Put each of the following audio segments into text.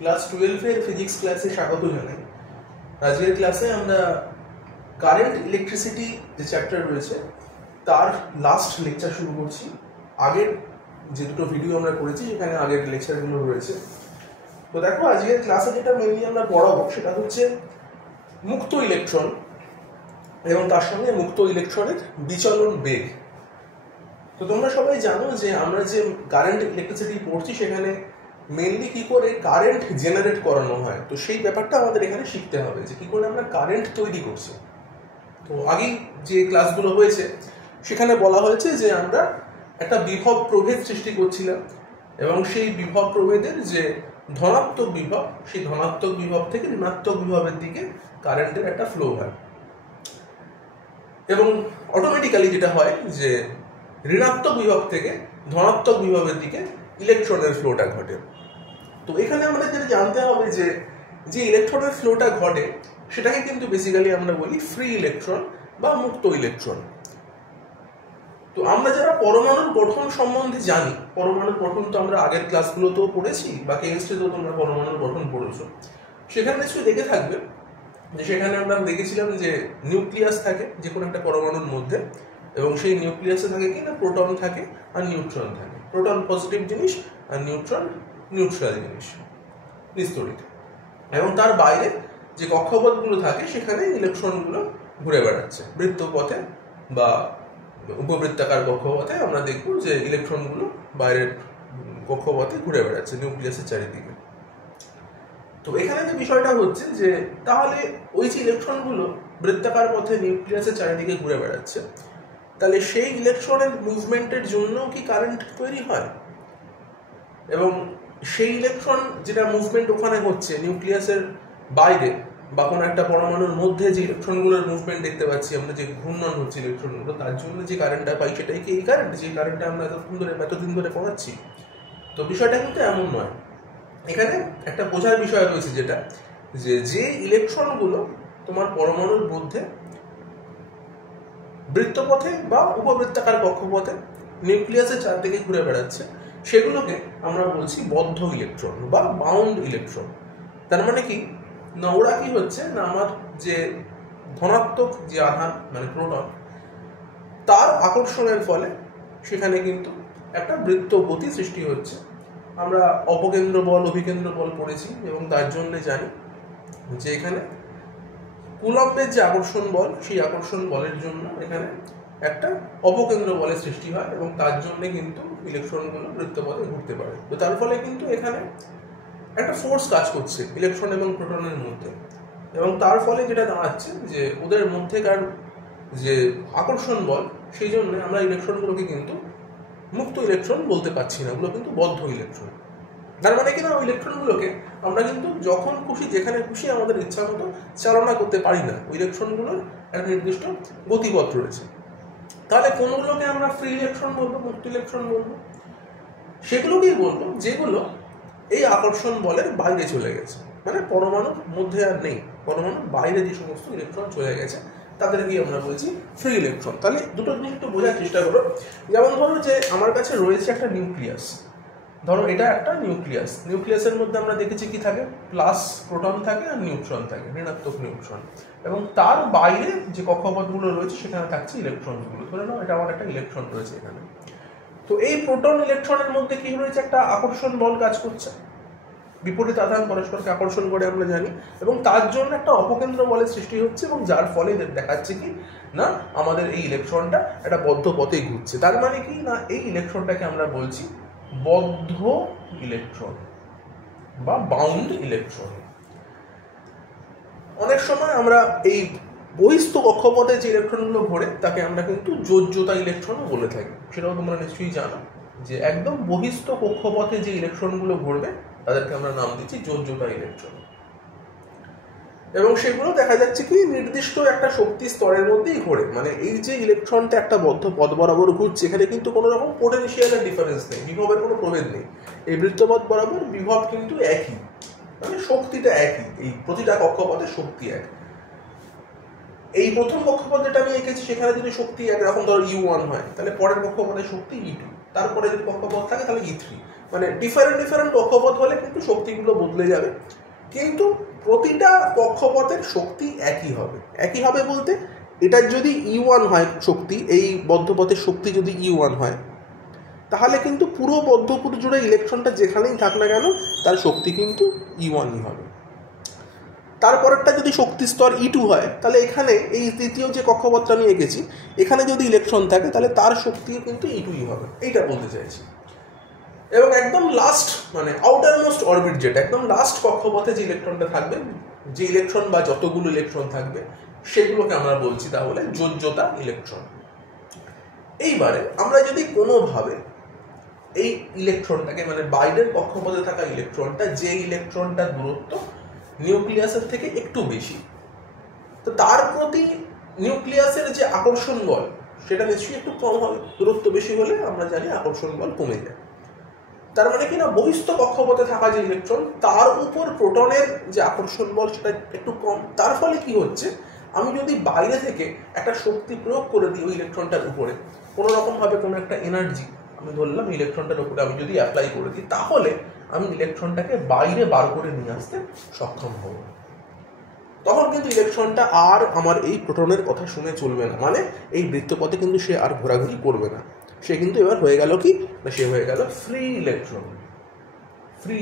Class 12 এর physics ক্লাসে স্বাগত জানাই। আজকের ক্লাসে আমরা কারেন্ট ইলেকট্রিসিটি যে চ্যাপ্টার রয়েছে তার লাস্ট লেকচার শুরু করছি। আগের যে দুটো ভিডিও আমরা করেছি সেখানে আগের লেকচারগুলো রয়েছে। তো দেখো আজকের ক্লাসে যেটা মেনলি আমরা পড়াবো সেটা হচ্ছে মুক্ত ইলেকট্রন এবং তার সঙ্গে মুক্ত ইলেকট্রনের বিচলন বেগ। তো তোমরা সবাই জানো যে আমরা যে কারেন্ট ইলেকট্রিসিটি পড়ছি সেখানে মেনলি কি করে কারেন্ট জেনারেট করানো হয়, তো সেই ব্যাপারটা আমাদের এখানে শিখতে হবে যে কি করে আমরা কারেন্ট তৈরি করছি। তো আগেই যে ক্লাসগুলো হয়েছে সেখানে বলা হয়েছে যে আমরা একটা বিভব প্রভেদ সৃষ্টি করছিলাম এবং সেই বিভব প্রভেদের যে ধনাত্মক বিভব, সেই ধনাত্মক বিভব থেকে ঋণাত্মক বিভবের দিকে কারেন্টের একটা ফ্লো হয় এবং অটোমেটিক্যালি যেটা হয় যে ঋণাত্মক বিভব থেকে ধনাত্মক বিভবের দিকে ইলেকট্রনের ফ্লোটা ঘটে। তো এখানে আমাদের যেটা জানতে হবে যে যে ইলেকট্রনের ফ্লোটা ঘটে সেটাকে কিন্তু বেসিক্যালি আমরা বলি ফ্রি ইলেকট্রন বা মুক্ত ইলেকট্রন। তো আমরা যারা পরমাণুর গঠন সম্বন্ধে জানি, পরমাণুর গঠন তো আমরা আগের ক্লাসগুলোতেও পড়েছি বা কেমিস্ট্রিতেও তোমরা পরমাণুর গঠন পড়েছো, সেখানে নিশ্চয়ই দেখে থাকবে যে সেখানে আমরা দেখেছিলাম যে নিউক্লিয়াস থাকে যে কোনো একটা পরমাণুর মধ্যে এবং সেই নিউক্লিয়াসে থাকে কি না প্রোটন থাকে আর নিউট্রন থাকে। প্রোটন পজিটিভ জিনিস আর নিউট্রন নিউট্রাল জিনিস, নিস্তড়িত। এবং তার বাইরে যে কক্ষপথগুলো থাকে সেখানে ইলেকট্রনগুলো ঘুরে বেড়াচ্ছে বৃত্তপথে বা উপবৃত্তাকার কক্ষপথে। আমরা দেখব যে ইলেকট্রনগুলো বাইরের কক্ষপথে ঘুরে বেড়াচ্ছে নিউক্লিয়াসের চারিদিকে। তো এখানে যে বিষয়টা হচ্ছে যে তাহলে ওই যে ইলেকট্রনগুলো বৃত্তাকার পথে নিউক্লিয়াসের চারিদিকে ঘুরে বেড়াচ্ছে, তাহলে সেই ইলেকট্রনের মুভমেন্টের জন্য কি কারেন্ট তৈরি হয়? এবং সেই ইলেকট্রন যেটা মুভমেন্ট ওখানে হচ্ছে নিউক্লিয়াসের বাইরে বা কোনো একটা পরমাণুর মধ্যে যে ইলেকট্রনগুলোর মুভমেন্ট দেখতে পাচ্ছি আমরা, যে ঘূর্ণন হচ্ছে ইলেকট্রনগুলো, তার জন্য যে কারেন্টটা পাই সেটাই কি এই কারেন্ট, যে কারেন্টটা আমরা এতদিন ধরে পড়াচ্ছি? তো বিষয়টা কিন্তু এমন নয়। এখানে একটা বোঝার বিষয় রয়েছে যেটা যে ইলেকট্রনগুলো তোমার পরমাণুর মধ্যে বৃত্তপথে বা উপবৃত্তাকার কক্ষপথে নিউক্লিয়াসের চারদিকে ঘুরে বেড়াচ্ছে সেগুলোকে আমরা বলছি বদ্ধ ইলেকট্রন বা বাউন্ড ইলেকট্রন। তার মানে কি না, ওরা কি হচ্ছে না, আমার যে ধনাত্মক যে আধান মানে প্রোটন, তার আকর্ষণের ফলে সেখানে কিন্তু একটা বৃত্ত গতি সৃষ্টি হচ্ছে। আমরা অপকেন্দ্র বল অভিকেন্দ্র বল পড়েছি এবং তার জন্য জানি যে এখানে কুলম্বের যে আকর্ষণ বল, সেই আকর্ষণ বলের জন্য এখানে একটা অপকেন্দ্র বলের সৃষ্টি হয় এবং তার জন্য কিন্তু ইলেকট্রনগুলো বৃত্তপথে ঘুরতে পারে। তো তার ফলে কিন্তু এখানে একটা ফোর্স কাজ করছে ইলেকট্রন এবং প্রোটনের মধ্যে এবং তার ফলে যেটা দাঁড়াচ্ছে যে ওদের মধ্যেকার যে আকর্ষণ বল, সেই জন্য আমরা ইলেকট্রনগুলোকে কিন্তু মুক্ত ইলেকট্রন বলতে পারছি না, ওগুলো কিন্তু বদ্ধ ইলেকট্রন। তার মানে কিনা ওই ইলেকট্রনগুলোকে আমরা কিন্তু যখন খুশি যেখানে খুশি আমাদের ইচ্ছা মতো চালনা করতে পারি না, ওই ইলেকট্রনগুলোর একটা নির্দিষ্ট গতিপথ রয়েছে। তাহলে কোনগুলোকে আমরা ফ্রি ইলেকট্রন বলবো, মুক্ত ইলেকট্রন বলবো? সেগুলোকেই বলবো যেগুলো এই আকর্ষণ বলের বাইরে চলে গেছে, মানে পরমাণুর মধ্যে আর নেই, পরমাণুর বাইরে যে সমস্ত ইলেকট্রন চলে গেছে তাদেরকে আমরা বলছি ফ্রি ইলেকট্রন। তাহলে দুটো জিনিস একটু বোঝার চেষ্টা করো। যেমন ধরো যে আমার কাছে রয়েছে একটা নিউক্লিয়াস, ধরো এটা একটা নিউক্লিয়াস, নিউক্লিয়াসের মধ্যে আমরা দেখেছি কি থাকে, প্লাস প্রোটন থাকে আর নিউট্রন থাকে, ঋণাত্মক নিউট্রন, এবং তার বাইরে যে কক্ষপথগুলো রয়েছে সেখানে থাকছে ইলেকট্রনগুলো। ধরে নাও এটা আমার একটা ইলেকট্রন রয়েছে এখানে। তো এই প্রোটন ইলেকট্রনের মধ্যে কি রয়েছে, একটা আকর্ষণ বল কাজ করছে, বিপরীত আধান পরস্পরকে আকর্ষণ করে আমরা জানি, এবং তার জন্য একটা অপকেন্দ্র বলের সৃষ্টি হচ্ছে এবং যার ফলে দেখাচ্ছে কি না আমাদের এই ইলেকট্রনটা একটা বদ্ধ পথেই ঘুরছে। তার মানে কি না এই ইলেকট্রনটাকে আমরা বলছি বদ্ধ ইলেকট্রন বা বাউন্ড ইলেকট্রন। অনেক সময় আমরা এই বহিস্থ কক্ষপথে যে ইলেকট্রনগুলো ঘোরে তাকে আমরা কিন্তু যোজ্যতা ইলেকট্রনও বলে থাকি। সেটাও তোমরা নিশ্চয়ই জানো যে একদম বহিস্থ কক্ষপথে যে ইলেকট্রনগুলো ঘুরবে তাদেরকে আমরা নাম দিচ্ছি যোজ্যতা ইলেকট্রন। এবং সেগুলো দেখা যাচ্ছে কি নির্দিষ্ট একটা শক্তি স্তরের মধ্যেই ঘোরে, মানে এই যে ইলেকট্রনটা একটা বদ্ধ পথ বরাবর ঘুরছে এখানে কিন্তু কোনো রকম পোটেনশিয়ালের ডিফারেন্স নেই, বিভবের কোনো প্রভেদ নেই। এই বৃত্তপথ বরাবর বিভব কিন্তু একই, মানে শক্তিটা একই, এই প্রতিটা কক্ষপথে শক্তি এক। এই প্রথম কক্ষপথ যেটা আমি এঁকেছি সেখানে যদি শক্তি একরকম ধরো U1 হয়, তাহলে পরের কক্ষপথে শক্তি E2, তারপরে যদি কক্ষপথ থাকে তাহলে E3। মানে ডিফারেন্ট কক্ষপথ হলে কিন্তু শক্তিগুলো বদলে যাবে, কিন্তু প্রতিটা কক্ষপথের শক্তি একই হবে বলতে এটার যদি E1 হয় শক্তি, এই বদ্ধপথের শক্তি যদি E1 হয়, তাহলে কিন্তু পুরো বদ্ধপথ জুড়ে ইলেকট্রনটা যেখানেই থাক না কেন তার শক্তি কিন্তু E1ই হবে। তারপরেরটা যদি শক্তি স্তর E2 হয়, তাহলে এখানে এই তৃতীয় যে কক্ষপথটা আমি এঁকেছি এখানে যদি ইলেকট্রন থাকে তাহলে তার শক্তিও কিন্তু E2ই হবে, এইটা বলতে চাইছি। এবং একদম লাস্ট মানে আউটার মোস্ট অরবিট, যেটা একদম লাস্ট কক্ষপথে যে ইলেকট্রনটা থাকবে, যে ইলেকট্রন বা যতগুলো ইলেকট্রন থাকবে সেগুলোকে আমরা বলছি তাহলে যোজ্যতা ইলেকট্রন। এইবারে আমরা যদি কোনোভাবে এই ইলেকট্রনটাকে মানে বাইরের কক্ষপথে থাকা ইলেকট্রনটা, যে ইলেকট্রনটার দূরত্ব নিউক্লিয়াসের থেকে একটু বেশি, তো তার প্রতি নিউক্লিয়াসের যে আকর্ষণ বল সেটা নিশ্চয়ই একটু কম হবে। দূরত্ব বেশি হলে আমরা জানি আকর্ষণ বল কমে যায়। তার মানে কি না, বহিস্থ কক্ষপথে থাকা যে ইলেকট্রন তার উপর প্রোটনের যে আকর্ষণ বল সেটা একটু কম। তার ফলে কি হচ্ছে, আমি যদি বাইরে থেকে একটা শক্তি প্রয়োগ করে দিই ওই ইলেকট্রনটার উপরে, কোনো রকমভাবে কোনো একটা এনার্জি আমি ধরলাম ইলেকট্রনটার উপরে আমি যদি অ্যাপ্লাই করে দিই, তাহলে আমি ইলেকট্রনটাকে বাইরে বার করে নিয়ে আসতে সক্ষম হব। তখন কিন্তু ইলেকট্রনটা আর আমার এই প্রোটনের কথা শুনে চলবে না, মানে এই বৃত্তপথে কিন্তু সে আর ঘোরাঘুরি করবে না। সে কিন্তু এবার হয়ে গেল কি না, সে হয়ে গেল ফ্রি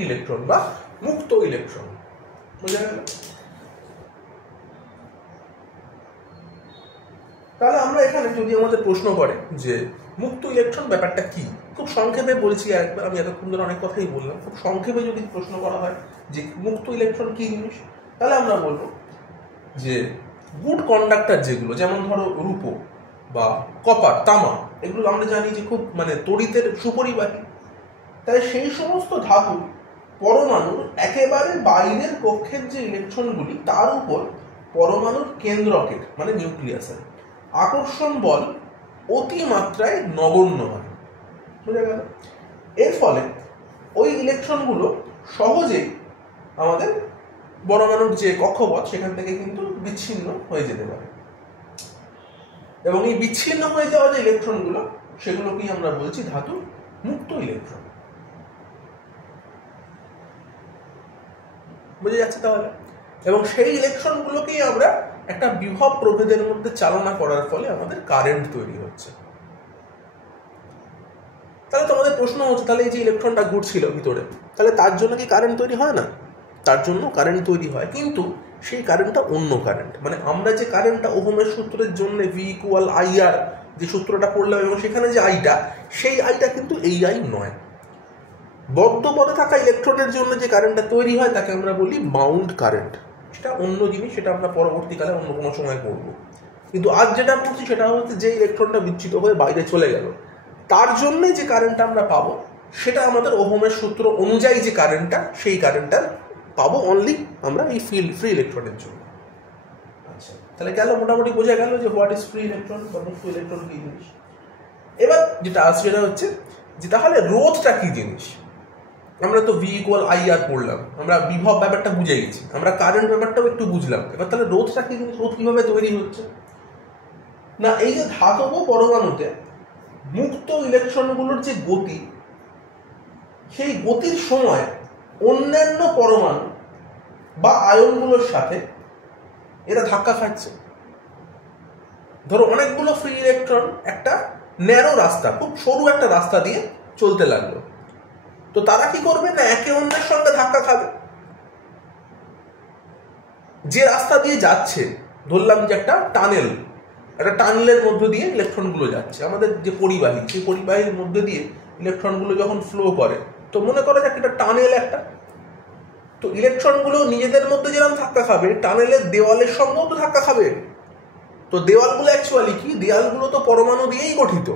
ইলেকট্রন বা মুক্ত ইলেকট্রন। বুঝা গেল? তাহলে আমরা এখানে যদি আমাদের প্রশ্ন করে যে মুক্ত ইলেকট্রন ব্যাপারটা কি, খুব সংক্ষেপে বলছি একবার, আমি এতক্ষণ ধরে অনেক কথাই বললাম, খুব সংক্ষেপে যদি প্রশ্ন করা হয় যে মুক্ত ইলেকট্রন কি জিনিস, তাহলে আমরা বলবো যে গুড কন্ডাক্টর যেগুলো, যেমন ধরো রূপো বা কপার, তামা, এগুলো আমরা জানি যে খুব মানে তড়িতের সুপরিবাহী। তাই সেই সমস্ত ধাতু পরমাণুর একেবারে বাইরের কক্ষের যে ইলেকট্রনগুলি তার উপর পরমাণুর কেন্দ্রকের মানে নিউক্লিয়াসের আকর্ষণ বল অতিমাত্রায় নগণ্য হয়। বুঝা গেল? এর ফলে ওই ইলেকট্রনগুলো সহজেই আমাদের পরমাণুর যে কক্ষপথ সেখান থেকে কিন্তু বিচ্ছিন্ন হয়ে যেতে পারে, এবং এই বিচ্ছিন্ন হয়ে যাওয়া যে ইলেকট্রনগুলো সেগুলোকেই আমরা বলছি ধাতু মুক্ত ইলেকট্রন। বুঝে যাচ্ছে তাহলে? এবং সেই ইলেকট্রনগুলোকেই আমরা একটা বিভব প্রভেদের মধ্যে চালনা করার ফলে আমাদের কারেন্ট তৈরি হচ্ছে। তাহলে তোমাদের প্রশ্ন হচ্ছে, তাহলে এই যে ইলেকট্রনটা ঘুরছিল ভিতরে, তাহলে তার জন্য কি কারেন্ট তৈরি হয় না? তার জন্য কারেন্ট তৈরি হয়, কিন্তু সেই কারেন্টটা অন্য কারেন্ট। মানে আমরা যে কারেন্টটা ওহমের সূত্রের জন্য V=IR যে সূত্রটা পড়লাম এবং সেখানে যে আইটা, সেই আইটা কিন্তু এই আই নয়। বদ্ধ পথে থাকা ইলেকট্রনের জন্য যে কারেন্টটা তৈরি হয় তাকে আমরা বলি বাউন্ড কারেন্ট। সেটা অন্য জিনিস, সেটা আমরা পরবর্তীকালে অন্য কোনো সময় করব। কিন্তু আজ যেটা বলছি সেটা হচ্ছে যে ইলেকট্রনটা বিচ্যুত হয়ে বাইরে চলে গেল, তার জন্য যে কারেন্টটা আমরা পাবো সেটা আমাদের ওহমের সূত্র অনুযায়ী যে কারেন্টটা, সেই কারেন্টটা পাবো অনলি আমরা এই ফ্রি ইলেকট্রনের জন্য। আচ্ছা, তাহলে গেল, মোটামুটি বোঝা গেল যে হোয়াট ইজ ফ্রি ইলেকট্রন বা মুক্ত ইলেকট্রন কি জিনিস। এবার যেটা আসছে সেটা হচ্ছে যে তাহলে রোধটা কি জিনিস। আমরা তো V=IR পড়লাম, আমরা বিভব ব্যাপারটা বুঝে গেছি, আমরা কারেন্ট ব্যাপারটাও একটু বুঝলাম। এবার তাহলে রোধটা কি জিনিস, রোধ কিভাবে তৈরি হচ্ছে না, এই যে ধাতব পরমাণুতে মুক্ত ইলেকট্রনগুলোর যে গতি, সেই গতির সময় অন্যান্য পরমাণু বা আয়নগুলোর সাথে এরা ধাক্কা খাচ্ছে। ধরো অনেকগুলো ফ্রি ইলেকট্রন একটা ন্যারো রাস্তা, খুব সরু একটা রাস্তা দিয়ে চলতে লাগলো, তো তারা কি করবে না, একে অন্যের সঙ্গে ধাক্কা খাবে। যে রাস্তা দিয়ে যাচ্ছে, ধরলাম যে একটা টানেলের মধ্য দিয়ে ইলেকট্রনগুলো যাচ্ছে, আমাদের যে পরিবাহী, সেই পরিবাহীর মধ্যে দিয়ে ইলেকট্রনগুলো যখন ফ্লো করে, তো মনে করো যে একটা টানেল একটা, তো ইলেকট্রনগুলো নিজেদের মধ্যে যেরকম ধাক্কা খাবে, টানেলের দেওয়ালের সঙ্গেও তো ধাক্কা খাবে। তো দেওয়ালগুলো অ্যাকচুয়ালি কি, দেওয়ালগুলো তো পরমাণু দিয়েই গঠিত।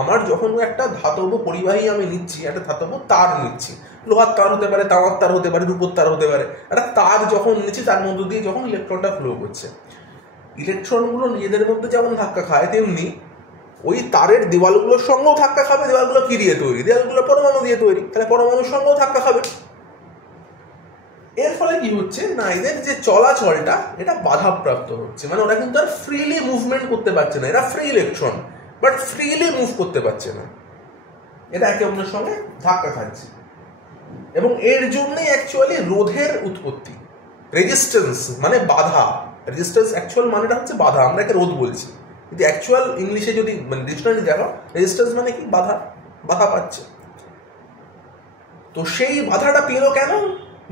আমার যখন একটা ধাতব পরিবাহী আমি নিচ্ছি, একটা ধাতব তার নিচ্ছি, লোহার তার হতে পারে, তামার তার হতে পারে, রূপোর তার হতে পারে, একটা তার যখন নিচ্ছি তার মধ্য দিয়ে যখন ইলেকট্রনটা ফ্লো করছে, ইলেকট্রনগুলো নিজেদের মধ্যে যেমন ধাক্কা খায়, তেমনি ওই তারের দেওয়ালগুলোর সঙ্গেও ধাক্কা খাবে। দেওয়ালগুলো কি দিয়ে তৈরি, দেওয়ালগুলো পরমাণু দিয়ে তৈরি, তাহলে পরমাণুর সঙ্গেও ধাক্কা খাবে। এর ফলে কি হচ্ছে না, এদের যে চলাচলটা এটা বাধাপ্রাপ্ত হচ্ছে, মানে ওরা কিন্তু আর ফ্রিলি মুভমেন্ট করতে পারছে না। এরা free electron, but freely move করতে পারছে না। এটা একে অন্যের সঙ্গে ধাক্কা খাচ্ছে, এবং এর জন্যই অ্যাকচুয়ালি রোধের উৎপত্তি। রেজিস্ট্যান্স মানে বাধা, রেজিস্ট্যান্স অ্যাকচুয়াল মানেটা হচ্ছে বাধা, আমরা একে রোধ বলছি, কিন্তু অ্যাকচুয়াল ইংলিশে যদি মানে ডিকশনারি দেখো, রেজিস্ট্যান্স মানে কি, বাধা, বাধা পাচ্ছে। তো সেই বাধাটা পেল কেন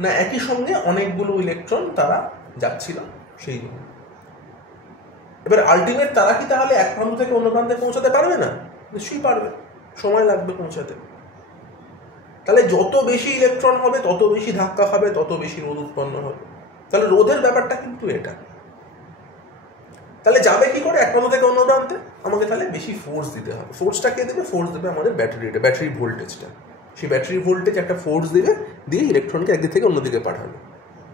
না, একই সঙ্গে অনেকগুলো ইলেকট্রন তারা যাচ্ছিল সেই জন্য। এবার আলটিমেট তারা কি তাহলে এক প্রান্ত থেকে অন্য প্রান্তে পৌঁছাতে পারবে না? নিশ্চয়ই পারবে, সময় লাগবে পৌঁছাতে। তাহলে যত বেশি ইলেকট্রন হবে তত বেশি ধাক্কা খাবে, তত বেশি রোধ উৎপন্ন হবে। তাহলে রোধের ব্যাপারটা কিন্তু এটা। তাহলে যাবে কি করে এক প্রান্ত থেকে অন্য প্রান্তে? আমাকে তাহলে বেশি ফোর্স দিতে হবে। ফোর্সটা কে দেবে? ফোর্স দেবে আমাদের ব্যাটারিটা, ব্যাটারি ভোল্টেজটা। সেই ব্যাটারি ভোল্টেজ একটা ফোর্স দেবে, দিয়ে ইলেকট্রনকে একদিক থেকে অন্যদিকে পাঠাবে।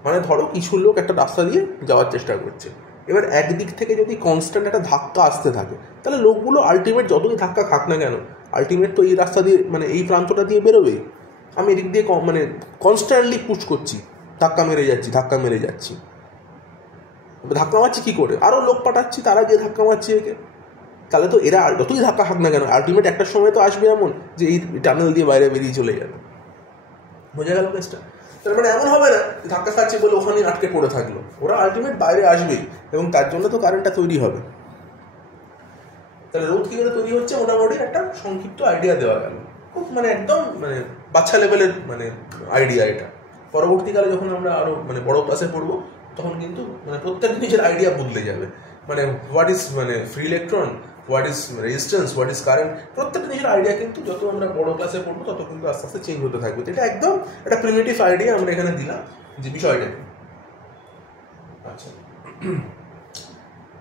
মানে ধরো কিছু লোক একটা রাস্তা দিয়ে যাওয়ার চেষ্টা করছে, এবার একদিক থেকে যদি কনস্ট্যান্ট একটা ধাক্কা আসতে থাকে, তাহলে লোকগুলো আলটিমেট যতই ধাক্কা খাক না কেন, আলটিমেট তো এই রাস্তা দিয়ে মানে এই প্রান্তটা দিয়ে বেরোবে। আমি এদিক দিয়ে মানে কনস্ট্যান্টলি পুশ করছি, ধাক্কা মেরে যাচ্ছি, ধাক্কা মেরে যাচ্ছি। ধাক্কা মারছি কী করে? আরও লোক পাঠাচ্ছি, তারা গিয়ে ধাক্কা মারছি একে। তাহলে তো এরা যতই ধাক্কা খাক না কেন, আলটিমেট একটা সময় তো আসবে এমন যে এই টানেল দিয়ে বাইরে বেরিয়ে চলে যাবে। বোঝা গেল কেসটা? তার মানে এমন হবে না ধাক্কা খাচ্ছে বলে ওখানেই আটকে পড়ে থাকলো, ওরা আলটিমেট বাইরে আসবেই, এবং তার জন্য তো কারেন্টটা তৈরি হবে। তাহলে রোধ কী করে তৈরি হচ্ছে মোটামুটি একটা সংক্ষিপ্ত আইডিয়া দেওয়া গেল, খুব মানে একদম মানে বাচ্চা লেভেলের মানে আইডিয়া এটা। পরবর্তীকালে যখন আমরা আরও মানে বড় ক্লাসে পড়বো তখন কিন্তু মানে প্রত্যেক জিনিসের আইডিয়া বদলে যাবে। মানে হোয়াট ইজ মানে free electron, what is resistance, what is current, প্রত্যেকটা জিনিসের আইডিয়া কিন্তু যত আমরা বড় ক্লাসে পড়বো তত কিন্তু আস্তে আস্তে চেঞ্জ হতে থাকবে। এটা একদম একটা প্রিমিটিভ আইডিয়া আমরা এখানে দিলাম যে বিষয়টা। আচ্ছা,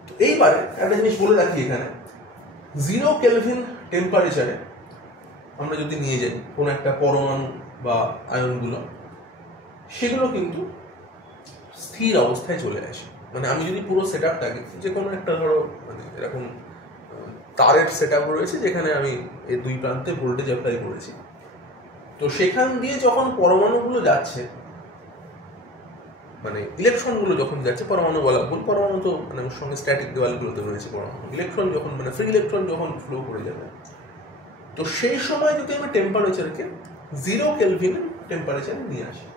তো এইবারে একটা জিনিস বলে রাখি, এখানে 0 কেলভিন টেম্পারেচারে আমরা যদি নিয়ে যাই কোনো একটা পরমাণু বা আয়নগুলো, সেগুলো কিন্তু স্থির অবস্থায় চলে আসে। মানে আমি যদি পুরো সেট আপটাকে, যে কোনো একটা ধরো মানে এরকম তারের সেট আপ রয়েছে যেখানে আমি এই দুই প্রান্তে ভোল্টেজ অ্যাপ্লাই করেছি, তো সেখান দিয়ে যখন পরমাণুগুলো যাচ্ছে, মানে ইলেকট্রনগুলো যখন যাচ্ছে, পরমাণু বলা ভুল, পরমাণু তো মানে ওর সঙ্গে স্ট্যাটিক দেওয়ালগুলোতে রয়েছে পরমাণু, ইলেকট্রন যখন মানে ফ্রি ইলেকট্রন যখন ফ্লো করে যাবে, তো সেই সময় যদি আমি টেম্পারেচারকে 0 কেলভিন টেম্পারেচার নিয়ে আসি,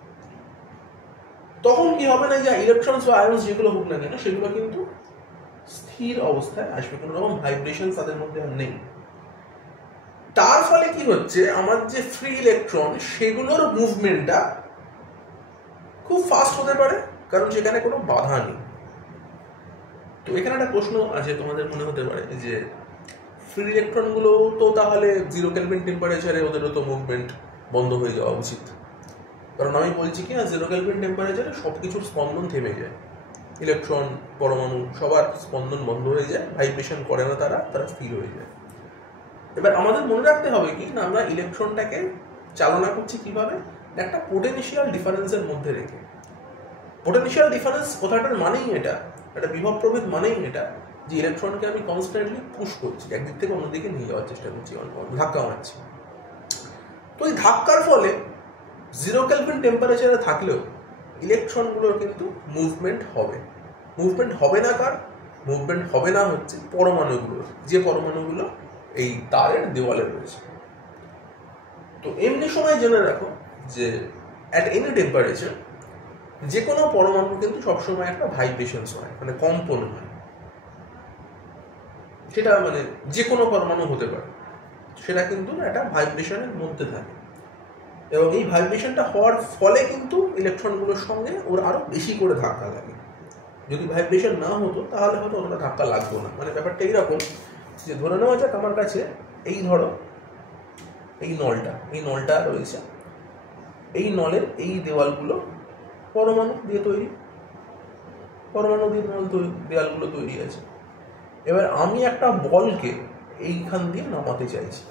তখন কি হবে না, যে ইলেকট্রনস বা আয়নস যেগুলো হোক না কেন সেগুলো কিন্তু স্থির অবস্থায় আসবে, কোনো রকম ভাইব্রেশন তাদের মধ্যে আর নেই। তার ফলে কি হচ্ছে, আমার যে ফ্রি ইলেকট্রন সেগুলোর মুভমেন্টটা খুব ফাস্ট হতে পারে, কারণ সেখানে কোনো বাধা নেই। তো এখানে একটা প্রশ্ন আছে তোমাদের মনে হতে পারে যে ফ্রি ইলেকট্রনগুলো তো তাহলে 0 কেলভিন টেম্পারেচারে ওদেরও তো মুভমেন্ট বন্ধ হয়ে যাওয়া উচিত, কারণ আমি বলছি কি না 0 কেলভিন টেম্পারেচারে সব কিছুর স্পন্দন থেমে যায়, ইলেকট্রন পরমাণু সবার স্পন্দন বন্ধ হয়ে যায়, ভাইব্রেশন করে না, তারা স্থির হয়ে যায়। এবার আমাদের মনে রাখতে হবে কি না, আমরা ইলেকট্রনটাকে চালনা করছি কিভাবে, একটা পোটেনশিয়াল ডিফারেন্সের মধ্যে রেখে। পোটেনশিয়াল ডিফারেন্স কথাটার মানেই এটা, একটা বিভব প্রভেদ মানেই এটা যে ইলেকট্রনকে আমি কনস্ট্যান্টলি পুশ করছি, একদিক থেকে অন্যদিকে নিয়ে যাওয়ার চেষ্টা করছি, ধাক্কা মারছি। তো এই ধাক্কার ফলে 0 কেলভিন টেম্পারেচারে থাকলেও ইলেকট্রনগুলোর কিন্তু মুভমেন্ট হবে। মুভমেন্ট হবে না কার? মুভমেন্ট হবে না হচ্ছে পরমাণুগুলোর, যে পরমাণুগুলো এই তারের দেওয়ালে রয়েছে। তো এমনি সময় জেনে রাখো যে অ্যাট এনি টেম্পারেচার যে কোনো পরমাণু কিন্তু সবসময় একটা ভাইব্রেশনস হয়, মানে কম্পন হয়। সেটা মানে যে কোনো পরমাণু হতে পারে, সেটা কিন্তু একটা ভাইব্রেশনের মধ্যে থাকে, এবং এই ভাইব্রেশনটা হওয়ার ফলে কিন্তু ইলেকট্রনগুলোর সঙ্গে ওর আরো বেশি করে ধাক্কা লাগে। যদি ভাইব্রেশন না হতো তাহলে হয়তো অতটা ধাক্কা লাগতো না। মানে ব্যাপারটা এইরকম যে ধরে নেওয়া যাক আমার কাছে এই ধরো এই নলটা রয়েছে, এই নলের এই দেওয়ালগুলো পরমাণু দিয়ে তৈরি, পরমাণু দিয়ে দেওয়ালগুলো তৈরি আছে। এবার আমি একটা বলকে এইখান দিয়ে নামাতে চাইছি,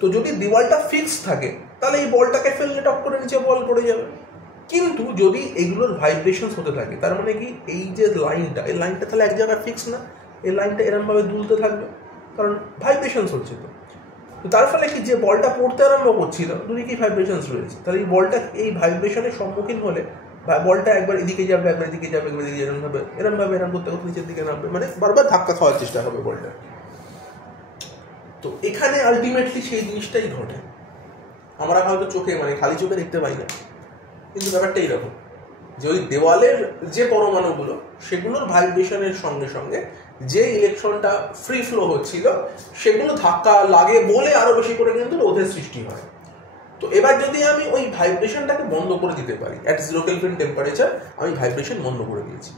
তো যদি দেওয়ালটা ফিক্স থাকে তাহলে এই বলটাকে ফেললে টপ করে নিচে বল পড়ে যাবে। কিন্তু যদি এগুলোর ভাইব্রেশনস হতে থাকে, তার মানে কি এই যে লাইনটা, এই লাইনটা তাহলে এক জায়গায় ফিক্স না, এই লাইনটা এরমভাবে দুলতে থাকবে, কারণ ভাইব্রেশনস হচ্ছে। তো তার ফলে কি যে বলটা পড়তে আরম্ভ করছিল দুদিকেই ভাইব্রেশনস রয়েছে, তাহলে এই বলটা এই ভাইব্রেশনের সম্মুখীন হলে বলটা একবার এদিকে যাবে, একবার এদিকে যাবে, একবার এদিকে এরম করতে করতে নিচের দিকে নামবে, মানে বারবার ধাক্কা খাওয়ার চেষ্টা হবে বলটা। তো এখানে আলটিমেটলি সেই জিনিসটাই ঘটে। আমরা হয়তো চোখে মানে খালি চোখে দেখতে পাই না, কিন্তু ব্যাপারটা এইরকম যে ওই দেওয়ালের যে পরমাণুগুলো সেগুলোর ভাইব্রেশনের সঙ্গে সঙ্গে যে ইলেকট্রনটা ফ্রি ফ্লো হচ্ছিল সেগুলো ধাক্কা লাগে বলে আরো বেশি করে কিন্তু রোধের সৃষ্টি হয়। তো এবার যদি আমি ওই ভাইব্রেশনটাকে বন্ধ করে দিতে পারি, অ্যাট 0 কেলভিন টেম্পারেচার আমি ভাইব্রেশন বন্ধ করে দিয়েছি,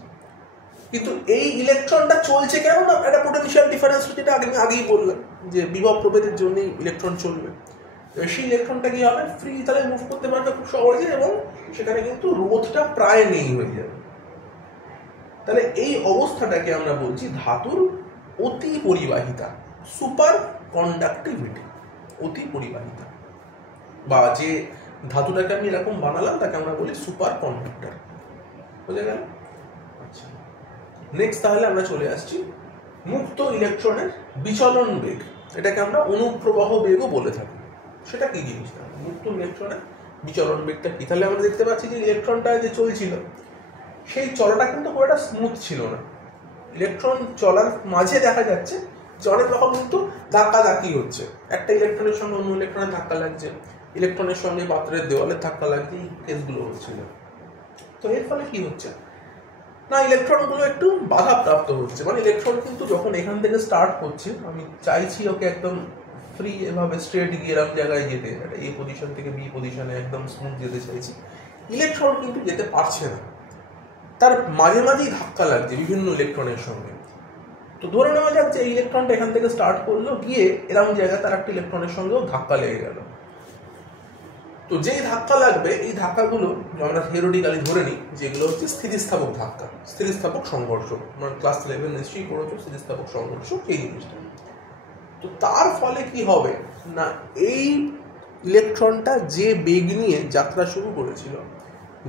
কিন্তু এই ইলেকট্রনটা চলছে কেন না, একটা পোটেনশিয়াল ডিফারেন্স, যেটা আমি আগেই বললাম যে বিভব প্রভেদের জন্যই ইলেকট্রন চলবে। সেই ইলেকট্রনটা কি হবে, ফ্রি তাহলে মুভ করতে পারবে খুব সহজে, এবং সেখানে কিন্তু রোধটা প্রায় নেই হয়ে যাবে। তাহলে এই অবস্থাটাকে আমরা বলছি ধাতুর অতি পরিবাহিতা, সুপার কন্ডাক্টিভিটি, অতি পরিবাহিতা। বা যে ধাতুটাকে আমি এরকম বানালাম তাকে আমরা বলি সুপার কন্ডাক্টর। বুঝে গেল? আচ্ছা, নেক্সট তাহলে আমরা চলে আসছি মুক্ত ইলেকট্রনের বিচলন বেগ। এটাকে আমরা অনুপ্রবাহ বেগও বলে থাকি। সেটা কি জিনিসটা, মুক্ত ইলেকট্রনের বিচলন বেগটা কি? তাহলে আমরা দেখতে পাচ্ছি যে ইলেকট্রনটা যে চলছিল সেই চলাটা কিন্তু খুব একটা স্মুথ ছিল না। ইলেকট্রন চলার মাঝে দেখা যাচ্ছে যে অনেক রকম কিন্তু ধাক্কাধাক্কি হচ্ছে, একটা ইলেকট্রনের সঙ্গে অন্য ইলেকট্রনের ধাক্কা লাগছে, ইলেকট্রনের সঙ্গে পাত্রের দেওয়ালের ধাক্কা লাগছে, এই কেসগুলো হচ্ছিল। তো এর ফলে কি হচ্ছে না, ইলেকট্রনগুলো একটু বাধাপ্রাপ্ত হচ্ছে। মানে ইলেকট্রন কিন্তু যখন এখান থেকে স্টার্ট করছে, আমি চাইছি ওকে একদম ফ্রি এভাবে স্ট্রেট গিয়ে এরকম জায়গায় যেতে, এ পজিশন থেকে বি পজিশনে একদম স্মুথ যেতে চাইছি, ইলেকট্রন কিন্তু যেতে পারছে না, তার মাঝে মাঝেই ধাক্কা লাগছে বিভিন্ন ইলেকট্রনের সঙ্গে। তো ধরে নেওয়া যাক যে এই ইলেকট্রনটা এখান থেকে স্টার্ট করলো, গিয়ে এরকম জায়গায় তার একটা ইলেকট্রনের সঙ্গেও ধাক্কা লেগে গেল। তো যেই ধাক্কা লাগবে, এই ধাক্কাগুলো আমরা থিওরিটিক্যালি ধরে নিই যেগুলো হচ্ছে স্থিতিস্থাপক ধাক্কা, স্থিতিস্থাপক সংঘর্ষ। মানে ক্লাস 11 নিশ্চয়ই করেছো স্থিতিস্থাপক সংঘর্ষ এই জিনিসটা। তো তার ফলে কি হবে না, এই ইলেকট্রনটা যে বেগ নিয়ে যাত্রা শুরু করেছিল,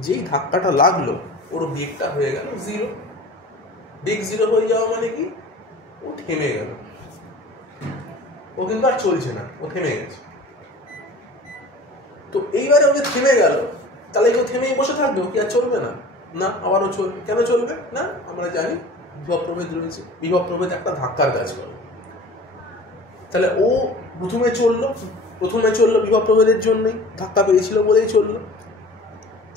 যেই ধাক্কাটা লাগলো ওর বেগটা হয়ে গেল 0। বেগ 0 হয়ে যাওয়া মানে কি, ও থেমে গেল, ও কিন্তু আর চলছে না, ও থেমে গেছে। তো এইবারে ও যে থেমে গেল, তাহলে কেউ থেমেই বসে থাকবে, কি আর চলবে না? না, আবারও চলবে। কেন চলবে না? আমরা জানি বিভব প্রভেদ রয়েছে, বিভব প্রভেদ একটা ধাক্কার কাজ করে। তাহলে ও প্রথমে চললো বিভব প্রভেদের জন্যই, ধাক্কা পেয়েছিল বলেই চললো,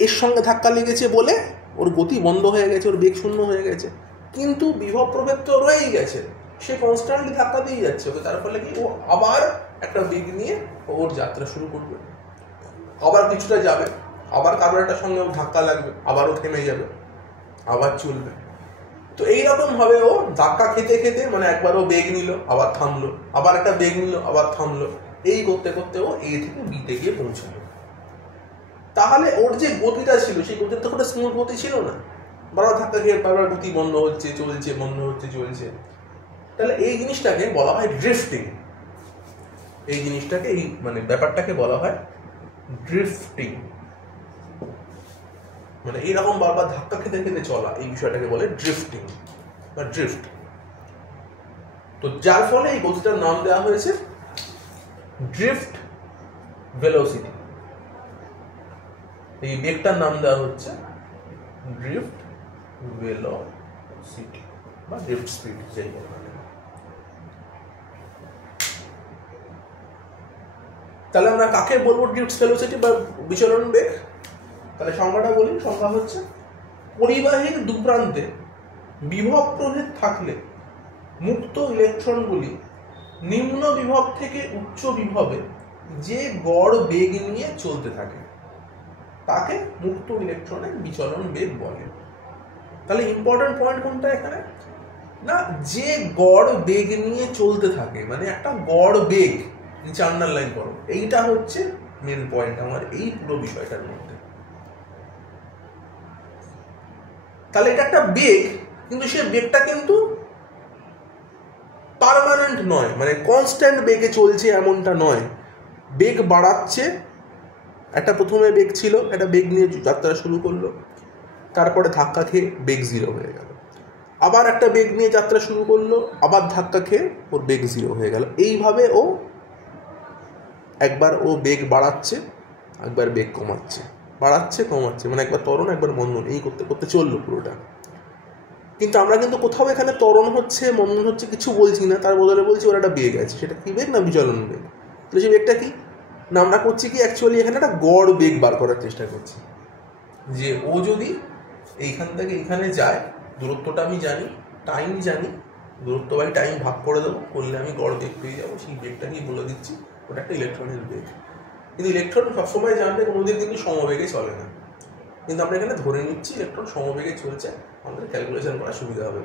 এর সঙ্গে ধাক্কা লেগেছে বলে ওর গতি বন্ধ হয়ে গেছে, ওর বেগ শূন্য হয়ে গেছে। কিন্তু বিভব প্রভেদ তো রয়েই গেছে, সে কনস্ট্যান্টলি ধাক্কা দিয়ে যাচ্ছে ওকে। তার ফলে কি, ও আবার একটা বেগ নিয়ে ওর যাত্রা শুরু করবে, আবার কিছুটা যাবে, আবার কারোর একটা সঙ্গে ধাক্কা লাগবে, আবারও থেমে যাবে, আবার চলবে। তো এইরকম ভাবে ও ধাক্কা খেতে খেতে, মানে একবার ও বেগ নিল আবার থামলো, আবার একটা বেগ নিল আবার থামলো, এই করতে করতে ও এ থেকে বিতে গিয়ে পৌঁছালো। তাহলে ওর যে গতিটা ছিল সেই গতিটা তো কোনো স্মুথ গতি ছিল না, বারবার ধাক্কা খেয়ে বারবার গতি বন্ধ হচ্ছে চলছে, বন্ধ হচ্ছে চলছে। তাহলে এই জিনিসটাকে বলা হয় ড্রিফটিং। এই জিনিসটাকে, এই মানে ব্যাপারটাকে বলা হয় ড্রিফটিং। মানে এইরকম বারবার ধাক্কা খেতে খেতে চলা, এই বিষয়টাকে বলে ড্রিফটিং বা ড্রিফট। তো যার ফলে এই গতিটার নাম দেওয়া হয়েছে ড্রিফট ভেলোসিটি। এই বেগটার নাম দেওয়া হচ্ছে ড্রিফট ভেলোসিটি বা ড্রিফট স্পিড, যাই বলা হয়। তাহলে আমরা কাকে বলবো ড্রিফট ভেলোসিটি বা বিচলন বেগ? তাহলে সংজ্ঞাটা বলি। সংজ্ঞা হচ্ছে পরিবাহীর দুপ্রান্তে বিভব প্রভেদ থাকলে মুক্ত ইলেকট্রনগুলি নিম্ন বিভব থেকে উচ্চ বিভবে যে গড় বেগ নিয়ে চলতে থাকে তাকে মুক্ত ইলেকট্রনের বিচলন বেগ বলে। তাহলে ইম্পর্টেন্ট পয়েন্ট কোনটা এখানে না, যে গড় বেগ নিয়ে চলতে থাকে, মানে একটা গড় বেগ, নিচে আন্ডারলাইন করো, এইটা হচ্ছে মেন পয়েন্ট আমার এই পুরো বিষয়টার মধ্যে। তাহলে এটা একটা বেগ, কিন্তু সে বেগটা কিন্তু পার্মানেন্ট নয়, মানে কনস্ট্যান্ট বেগে চলছে এমনটা নয়। বেগ বাড়াচ্ছে, একটা প্রথমে বেগ ছিল, একটা বেগ নিয়ে যাত্রা শুরু করলো, তারপরে ধাক্কা খেয়ে বেগ 0 হয়ে গেল, আবার একটা বেগ নিয়ে যাত্রা শুরু করলো, আবার ধাক্কা খেয়ে ওর বেগ 0 হয়ে গেল। এইভাবে ও একবার ও বেগ বাড়াচ্ছে, একবার বেগ কমাচ্ছে, বাড়াচ্ছে কমাচ্ছে, মানে একবার ত্বরণ একবার মন্দন, এই করতে করতে চললো পুরোটা। কিন্তু আমরা কিন্তু কোথাও এখানে ত্বরণ হচ্ছে মন্দন হচ্ছে কিছু বলছি না, তার বদলে বলছি ওর একটা বেগ আছে। সেটা কী বেগ? না বিচলন বেগ। তাহলে সেই বেগটা কি না, আমরা করছি কি অ্যাকচুয়ালি এখানে একটা গড় বেগ বার করার চেষ্টা করছি, যে ও যদি এইখান থেকে এইখানে যায়, দূরত্বটা আমি জানি, টাইম জানি, দূরত্ব বাই টাইম ভাগ করে দেবো, করলে আমি গড় বেগ পেয়ে যাবো। সেই বেগটাকেই বলে দিচ্ছি ওটা একটা ইলেকট্রনের বেগ। কিন্তু ইলেকট্রন সবসময় জানবে কোনোদিন কিন্তু সমবেগে চলে না, কিন্তু আমরা এখানে ধরে নিচ্ছি ইলেকট্রন সমবেগে চলছে, আমাদের ক্যালকুলেশন করা সুবিধা হবে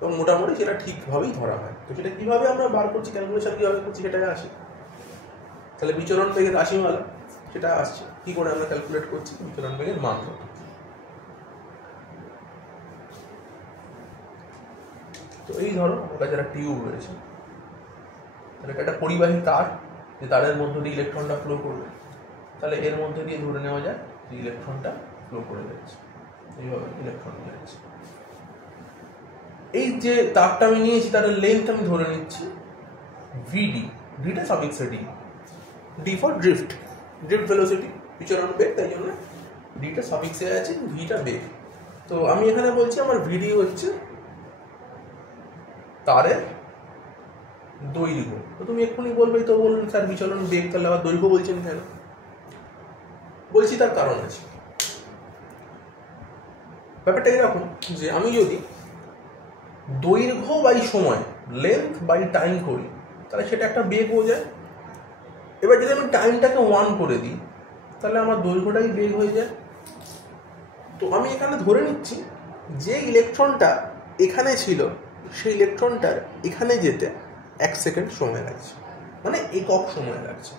এবং মোটামুটি সেটা ঠিকভাবেই ধরা হয়। তো সেটা কীভাবে আমরা বার করছি, ক্যালকুলেশন কীভাবে করছি সেটাই আসি। তাহলে বিচরণ বেগের রাশিমালা সেটা আসছে, কী করে আমরা ক্যালকুলেট করছি বিচরণ বেগের মান কত। তো এই ধরো আমার কাছে একটা টিউব রয়েছে, তাহলে এটা একটা পরিবাহী তার, যে তারের মধ্য দিয়ে ইলেকট্রনটা ফ্লো করবে, তাহলে এর মধ্যে দিয়ে ধরে নেওয়া যায় যে ইলেকট্রনটা ফ্লো করে যাচ্ছে, এইভাবে ইলেকট্রন যাচ্ছে। এই যে তারটা আমি নিয়েছি তার লেন্থ আমি ধরে নিচ্ছি ভিডি, ভিটা suffix D, D for drift, drift velocity বিচরণ বেগ, তাই জন্য ডিটা সাফিক্সে আছে, ভিটা বেগ। তো আমি এখানে বলছি আমার ভিডি হচ্ছে তারের দৈর্ঘ্য। তো তুমি এক্ষুনি বলবেই তো, বলুন স্যার বিচলন বেগ, তাহলে আবার দৈর্ঘ্য বলছেন কেন? বলছি তার কারণ আছে। ব্যাপারটা এরকম যে আমি যদি দৈর্ঘ্য বাই সময়, লেন্থ বাই টাইম করি, তাহলে সেটা একটা বেগ হয়ে যায়। এবার যদি আমি টাইমটাকে 1 করে দিই, তাহলে আমার দৈর্ঘ্যটাই বেগ হয়ে যায়। তো আমি এখানে ধরে নিচ্ছি যে ইলেকট্রনটা এখানে ছিল, সেই ইলেকট্রনটার এখানে যেতে 1 সেকেন্ড সময় লাগছে, মানে একক সময় লাগছে।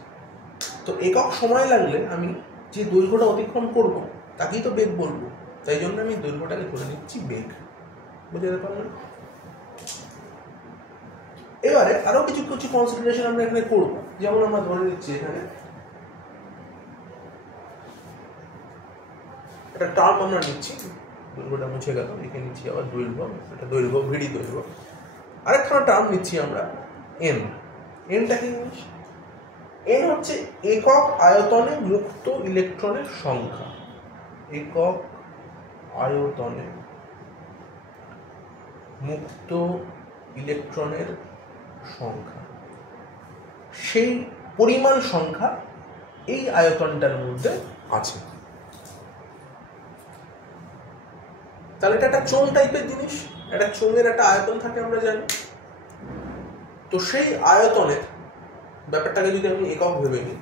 তো একক সময় লাগলে আমি যে দৈর্ঘ্যটা অতিক্রম করব তাকেই তো বেগ বলবো, তাই জন্য আমি দৈর্ঘ্যটাকে ধরে নিচ্ছি বেগ। বুঝতে পারলেন? এবারে আরো কিছু কিছু কনসিডারেশন আমরা এখানে করব। যেমন আমরা ধরে নিচ্ছি এখানে একটা টার্ম আমরা নিচ্ছি, দৈর্ঘ্যটা মুছে গেল, লিখে নিচ্ছি আবার দৈর্ঘ্য, এটা দৈর্ঘ্য, ভিডি দৈর্ঘ্য। আরেকটা টার্ম নিচ্ছি আমরা এন। এনটা কি জিনিস? এন হচ্ছে একক আয়তনে মুক্ত ইলেকট্রনের সংখ্যা, একক আয়তনে মুক্ত ইলেকট্রনের সংখ্যা, সেই পরিমাণ সংখ্যা এই আয়তনটার মধ্যে আছে। তাহলে এটা একটা চোঙ টাইপের জিনিস, একটা চোঙের একটা আয়তন থাকে আমরা জানি। তো সেই আয়তনের ব্যাপারটাকে যদি আমি একক ভেবে নিই,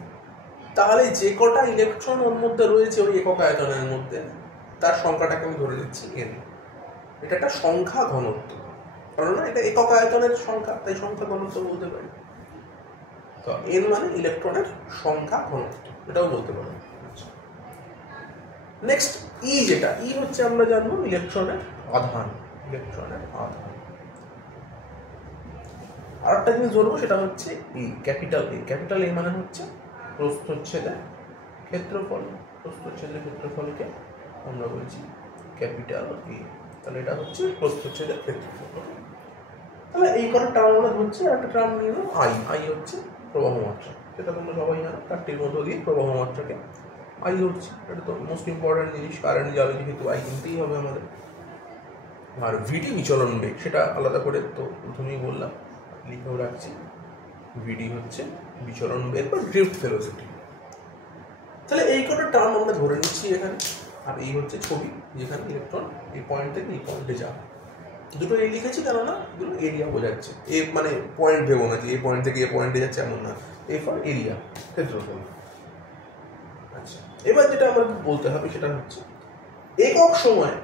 তাহলে যে কটা ইলেকট্রন ওর মধ্যে রয়েছে ওই একক আয়তনের মধ্যে, তার সংখ্যাটাকে আমি ধরে নিচ্ছি এন। এটা একটা সংখ্যা ঘনত্ব, কারণ না এটা একক আয়তনের সংখ্যা, তাই সংখ্যা ঘনত্ব বলতে পারি। তো এন মানে ইলেকট্রনের সংখ্যা ঘনত্ব, এটাও বলতে পারি। নেক্সট ই, যেটা ই হচ্ছে আমরা জানবো ইলেকট্রনের আধান, ইলেকট্রনের আধান। আর একটা জিনিস ধরবো সেটা হচ্ছে ই, ক্যাপিটাল এ। ক্যাপিটাল এ মানে হচ্ছে প্রস্থচ্ছেদের ক্ষেত্রফল, প্রস্থচ্ছেদের ক্ষেত্রফলকে আমরা বলছি ক্যাপিটাল এ। তাহলে এটা হচ্ছে প্রস্থচ্ছেদের ক্ষেত্রফল। তাহলে এই কটা টার্ম আমরা ধরছি। আর একটা টার্ম নিয়ে নেব আই। আই হচ্ছে প্রবাহ মাত্রা, সেটা তোমরা সবাই জানো, তারটির মধ্য দিয়ে প্রবাহ মাত্রাকে আই ধরছি। এটা তো মোস্ট ইম্পর্টেন্ট জিনিস, কারেন্ট যাবে যেহেতু আই কিনতেই হবে আমাদের। আর ভিডি বিচলন বেগ, সেটা আলাদা করে তো প্রথমেই বললাম, লিখেও রাখছি। ভিডি হচ্ছে বিচলন বেগ বা ড্রিফট ভেলোসিটি। তাহলে এই কটা টার্ম আমরা ধরে নিচ্ছি এখানে। আর এই হচ্ছে ছবি, যেখানে ইলেকট্রন এই পয়েন্ট থেকে এই পয়েন্টে যাবে। দুটো এই লিখেছি কেননা দুটো এরিয়া বোঝাচ্ছে। এ মানে পয়েন্ট ভেবো না যে এই পয়েন্ট থেকে এই পয়েন্টে যাচ্ছে, এমন না। এ ফর এরিয়া, ক্ষেত্রফল। আচ্ছা, এবার যেটা আমার বলতে হবে সেটা হচ্ছে একক সময়ে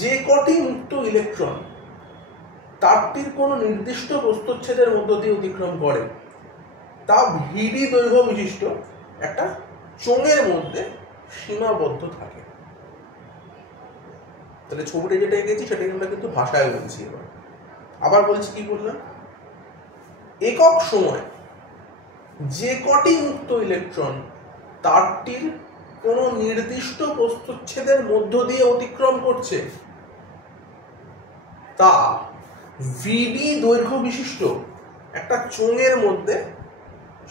যে কটি মুক্ত ইলেকট্রন তারটির কোনো নির্দিষ্ট প্রস্থচ্ছেদের মধ্য দিয়ে অতিক্রম করে, তা ভিডি দৈর্ঘ্য বিশিষ্ট একটা চোঙের মধ্যে সীমাবদ্ধ থাকে। তাহলে ছবিটা যেটা এঁকেছি সেটাকে আমরা কিন্তু ভাষায় বলছি। এবার আবার বলছি, কি বললাম? একক সময় যে কটি মুক্ত ইলেকট্রন তারটির কোনো নির্দিষ্ট প্রস্থচ্ছেদের মধ্য দিয়ে অতিক্রম করছে, তা ভিডি দৈর্ঘ্য বিশিষ্ট একটা চোঙের মধ্যে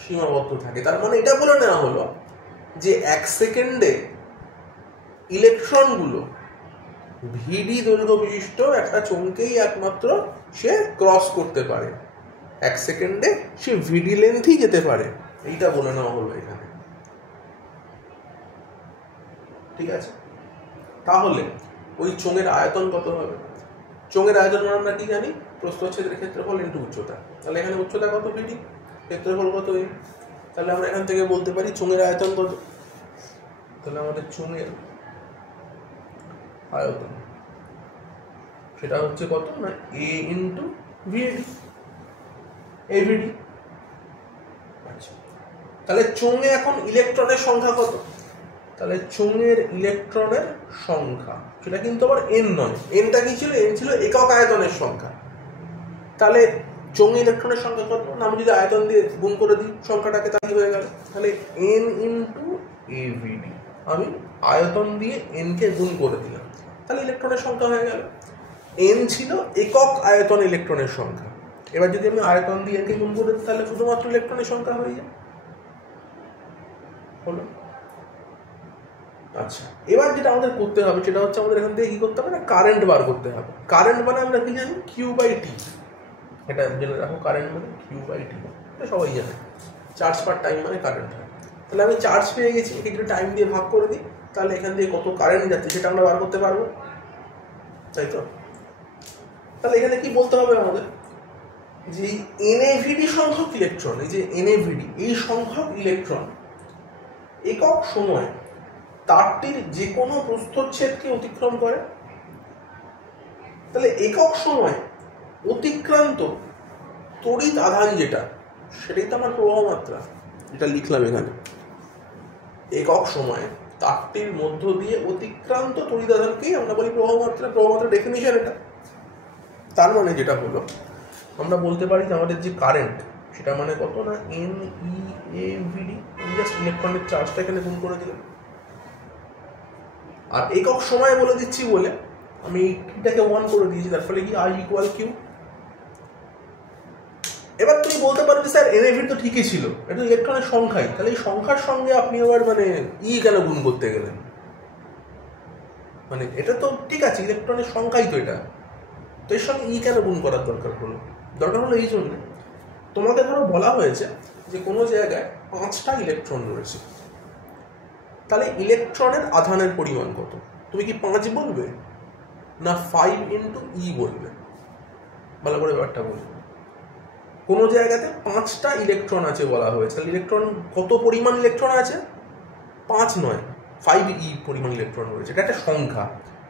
সীমাবদ্ধ থাকে। তার মানে এটা বলে নেওয়া হলো যে 1 সেকেন্ডে ইলেকট্রনগুলো ভিডি দৈর্ঘ্য বিশিষ্ট একটা চোঙকেই একমাত্র সে ক্রস করতে পারে, 1 সেকেন্ডে সে ভিডি লেন্থই যেতে পারে, এইটা বলে নেওয়া হলো এখানে। ঠিক আছে, তাহলে ওই চোঙের আয়তন কত হবে? চোঙের আয়তন আমরা কি জানি? প্রস্থচ্ছেদের ক্ষেত্রফল ইন্টু উচ্চতা। তাহলে এখানে উচ্চতা কত ভিডি, ক্ষেত্রফল কত এ, তাহলে আমরা এখান থেকে বলতে পারি চোঙের আয়তন কত। তাহলে আমাদের চোঙের আয়তন সেটা হচ্ছে কত না এ ইন্টু ভিডি, এ ভিডি। আচ্ছা, তাহলে চোঙে এখন ইলেকট্রনের সংখ্যা কত? তাহলে চোঙের ইলেকট্রনের সংখ্যা সেটা কিন্তু আবার এন নয়, এনটা কি ছিল? এন ছিল একক আয়তনের সংখ্যা। তাহলে চোঙে ইলেকট্রনের সংখ্যা কত না, আমি যদি আয়তন দিয়ে গুণ করে দিই সংখ্যাটাকে, তাহলে হয়ে গেল তাহলে এন ইন্টু এ ভিডি। আমি আয়তন দিয়ে এনকে গুণ করে দিলাম, তাহলে ইলেকট্রনের সংখ্যা হয়ে গেল। এন ছিল একক আয়তন ইলেকট্রনের সংখ্যা, এবার যদি আমি আয়তন দিয়ে এনকে গুণ করে দিই তাহলে শুধুমাত্র ইলেকট্রনের সংখ্যা হয়ে যায়, হলো। আচ্ছা, এবার যেটা আমাদের করতে হবে সেটা হচ্ছে আমাদের এখান থেকে কি করতে হবে না, কারেন্ট বার করতে হবে। কারেন্ট মানে আমরা কি জানি? Q by T. এটা জেনে রাখো, কারেন্ট মানে কিউ বাই টি, এটা সবাই জানে। চার্জ পার টাইম মানে কারেন্ট হয়। তাহলে আমি চার্জ পেয়ে গেছি, একে যদি টাইম দিয়ে ভাগ করে দিই তাহলে এখান দিয়ে কত কারেন্ট যাচ্ছে সেটা আমরা বার করতে পারবো, তাই তো? তাহলে এখানে কি বলতে হবে আমাদের, যে এনএভিডি সংখ্যক ইলেকট্রন, এই যে এনএভিডি, এই সংখ্যক ইলেকট্রন একক সময় তারটির যে কোনো প্রস্থচ্ছেদকে অতিক্রম করে। তাহলে একক সময় অতিক্রান্ত তড়িৎ আধান যেটা, সেটাই তো আমার প্রবাহ মাত্রা, এটা লিখলাম এখানে। একক সময়ে তারটির মধ্য দিয়ে অতিক্রান্ত তড়িৎ আধানকেই আমরা বলি প্রবাহ মাত্রা। প্রবাহ মাত্রা ডেফিনিশন এটা। তার মানে যেটা হলো, আমরা বলতে পারি যে আমাদের যে কারেন্ট সেটা মানে কত না এন ই এ ভিডি। আমি জাস্ট ইলেকট্রনের চার্জটা এখানে গুণ করে দিলাম, আর একক সময় বলে দিচ্ছি বলে আমি এটাকে 1 করে দিয়েছি, তার ফলে কি আই ইকুয়াল কিউ। এবার তুমি বলতে পারো যে স্যার এনএভি তো ঠিকই ছিল, এটা ইলেকট্রনের সংখ্যাই, তাহলে এই সংখ্যার সঙ্গে আপনি আবার মানে ই কেন গুণ করতে গেলেন? মানে এটা তো ঠিক আছে, ইলেকট্রনের সংখ্যাই তো এটা, তো এর সঙ্গে ই কেন গুণ করার দরকার হলো? দরকার হলো এই জন্য, তোমাকে ধরো বলা হয়েছে যে কোনো জায়গায় 5টা ইলেকট্রন রয়েছে, তাহলে ইলেকট্রনের আধানের পরিমাণ কত? তুমি কি 5 বলবে না 5 ইন্টু ই বলবে? ভালো করে ব্যাপারটা বলবে। কোনো জায়গাতে 5টা ইলেকট্রন আছে বলা হয়েছে, তাহলে ইলেকট্রন কত পরিমাণ ইলেকট্রন আছে? 5 নয়, 5 ই পরিমাণ ইলেকট্রন রয়েছে। এটা একটা সংখ্যা,